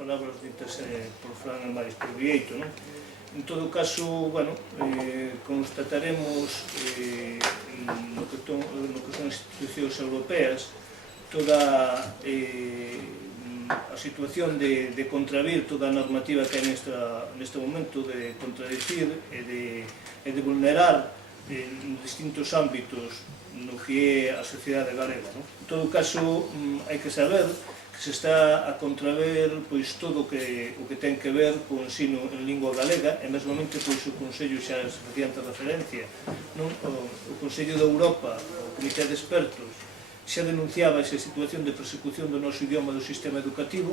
palabras ditas por Fran máis por Vieito, non? En todo caso, bueno, constataremos no que son as institucións europeas toda a situación de contravir toda a normativa que hai neste momento, de contradicir e de vulnerar en distintos ámbitos no que é a sociedade galega. En todo caso, hai que saber que se está a contraver todo o que ten que ver co ensino en lingua galega, e mesmamente o Consello xa se facía antes referencia, o Consello de Europa, o Comité de Expertos, xa denunciaba esa situación de persecución do noso idioma do sistema educativo,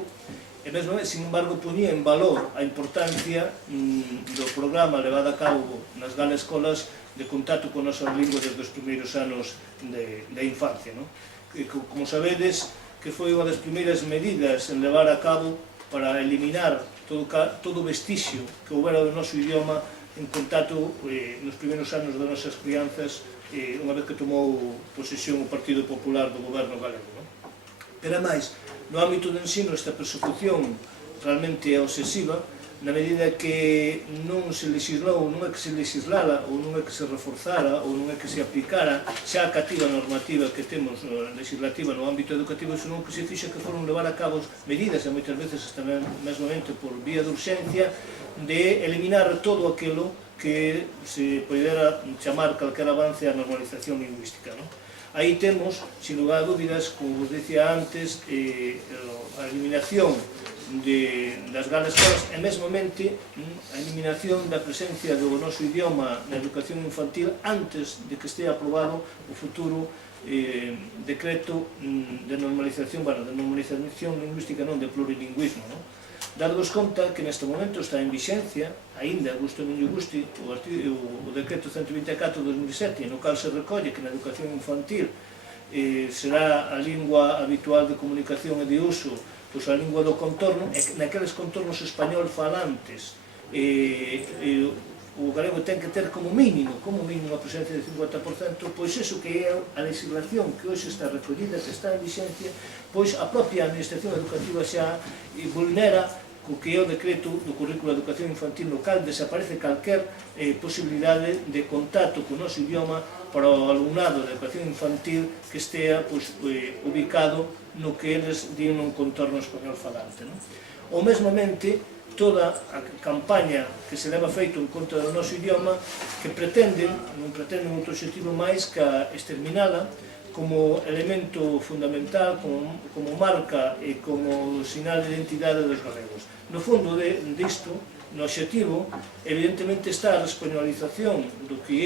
e mesmo, sin embargo, ponía en valor a importancia do programa levado a cabo nas grandes escolas de contacto con a nosa lingua desde os primeiros anos de infancia. Como sabedes, que foi unha das primeiras medidas en levar a cabo para eliminar todo o vestixio que houbera do noso idioma en contacto nos primeiros anos das nosas crianzas, unha vez que tomou posesión o Partido Popular do goberno galego. Pero, máis, no ámbito do ensino, esta persecución realmente é obsesiva, na medida que non se legislou, non é que se legislara, ou non é que se reforzara, ou non é que se aplicara xa a cativa normativa que temos legislativa no ámbito educativo, senón que se fixa que foron levar a cabo medidas, e moitas veces tamén mesmamente por vía de urxencia, de eliminar todo aquilo que se podera chamar calquer avance á normalización lingüística. Aí temos, sin lugar a dúbidas, como vos decía antes, a eliminación das grandes escolas e mesmamente a eliminación da presencia do noso idioma na educación infantil antes de que estea aprobado o futuro decreto de normalización lingüística, non de plurilingüismo. Darvos conta que neste momento está en vixencia, aínda, gusto non lle guste, o decreto 124/2007, no cal se recolle que na educación infantil será a lingua habitual de comunicación e de uso a lingua do contorno, e naqueles contornos español falantes o galego ten que ter como mínimo a presencia de 50%, pois iso que é a legislación que hoxe está recollida, que está en vixencia, pois a propia administración educativa xa vulnera co que é o decreto do currículo de educación infantil, no cal desaparece calquer posibilidade de contacto co noso idioma para o alumnado de educación infantil que estea ubicado no que eles din un contorno español falante. Ou mesmamente, toda a campaña que se leva feito en contra do noso idioma, que non pretenden outro objetivo máis que exterminala como elemento fundamental, como marca e como sinal de identidade dos galegos. No fondo disto, no objetivo, evidentemente está a españolización do que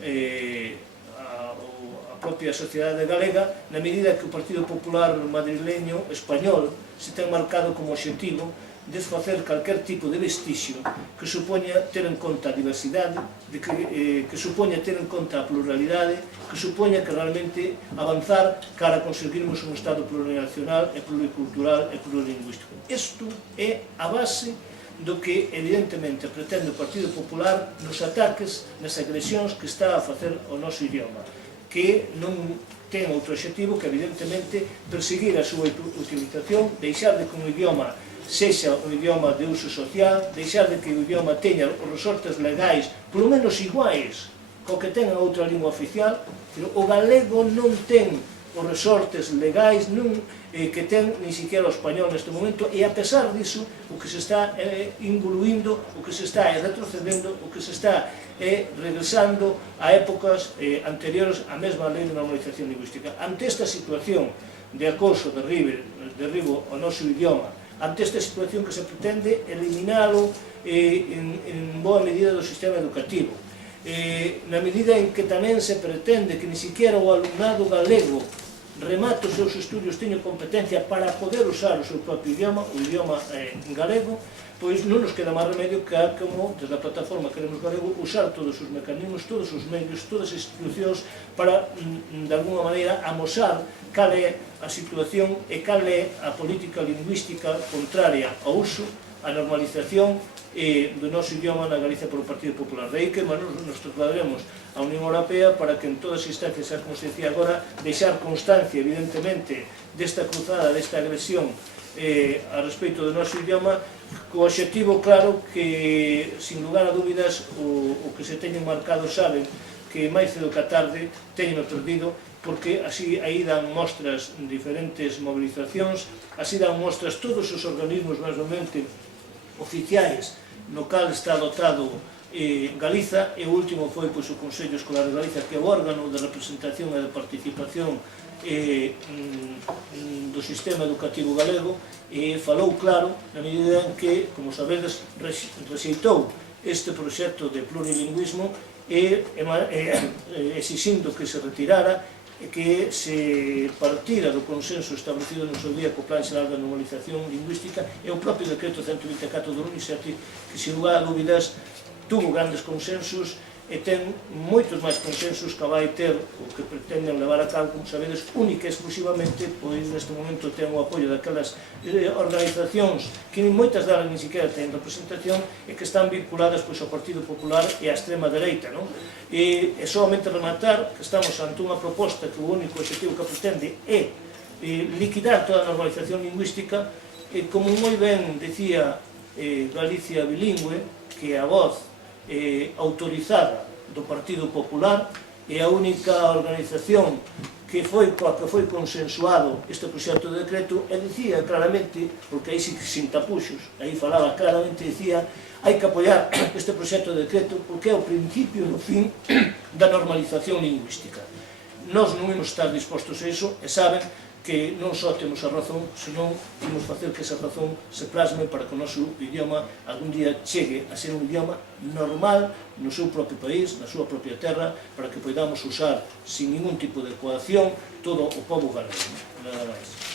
é a propia sociedade galega, na medida que o Partido Popular madrileño español se ten marcado como objetivo desfacer calquer tipo de vestixio que supoña ter en conta a diversidade, que supoña ter en conta a pluralidade, que supoña que realmente avanzar cara a conseguirmos un Estado plurinacional e pluricultural e plurilingüístico. Isto é a base do que evidentemente pretende o Partido Popular nos ataques, nas agresións que está a facer o noso idioma, que non ten outro objetivo que evidentemente perseguir a súa utilización, deixar de que un idioma sexa un idioma de uso social, deixar de que o idioma teña os resortes legais polo menos iguais co que ten a outra lingua oficial. O galego non ten os resortes legais que ten ni siquiera o español neste momento, e a pesar disso o que se está ingluindo, o que se está retrocedendo, o que se está regresando a épocas anteriores á mesma lei de normalización lingüística. Ante esta situación de acoso, derribo ao noso idioma, ante esta situación que se pretende eliminalo en boa medida do sistema educativo, na medida en que tamén se pretende que ni siquiera o alumnado galego remate os seus estudios teña competencia para poder usar o seu propio idioma, o idioma galego, pois non nos queda máis remedio que, como desde a plataforma Queremos Galego, usar todos os mecanismos, todos os medios, todas as institucións para, de alguma maneira, amosar cal é a situación e cal é a política lingüística contraria ao uso, a normalización do noso idioma na Galicia polo Partido Popular. De aí que nos trasladaremos á Unión Europea para que en todas as instancias, como se decía agora, deixar constancia, evidentemente, desta cruzada, desta agresión a respecto do noso idioma, co obxectivo claro que, sin lugar a dúbidas, o que se teñen marcado saben que máis cedo que a tarde teñen perdido, porque así aí dan mostras diferentes mobilizacións, así dan mostras todos os organismos máis ou menos oficiais no cal está dotado Galiza, e o último foi o Consello Escolar de Galiza, que é o órgano de representación e de participación do sistema educativo galego, e falou claro na medida en que, como sabedes, rexeitou este proxecto de plurilingüismo exixindo que se retirara e que se partira do consenso establecido no seu día co Plan Xeral de Normalización Lingüística e o propio decreto 124 do 2007, que, sin lugar a dúbidas, tuvo grandes consensos e ten moitos máis consensos que vai ter o que pretenden levar a cabo, como sabedes, única e exclusivamente, pois neste momento ten o apoio daquelas organizacións que moitas delas ni siquiera ten representación e que están vinculadas ao Partido Popular e á extrema dereita. E solamente rematar que estamos ante unha proposta que o único objetivo que pretende é liquidar toda a normalización lingüística, e como moi ben decía Galicia Bilingüe, que é a voz autorizada do Partido Popular e a única organización coa que foi consensuado este proxecto de decreto, e dicía claramente, porque aí sin tapuxos, aí falaba claramente, dicía, hai que apoiar este proxecto de decreto porque é o principio no fin da normalización lingüística. Nós non imos estar dispostos a iso, e saben que non só temos a razón, senón imos facer que esa razón se plasme para que o noso idioma algún día chegue a ser un idioma normal no seu propio país, na súa propia terra, para que podamos usar sin ningún tipo de coacción todo o pobo galego. Nada máis.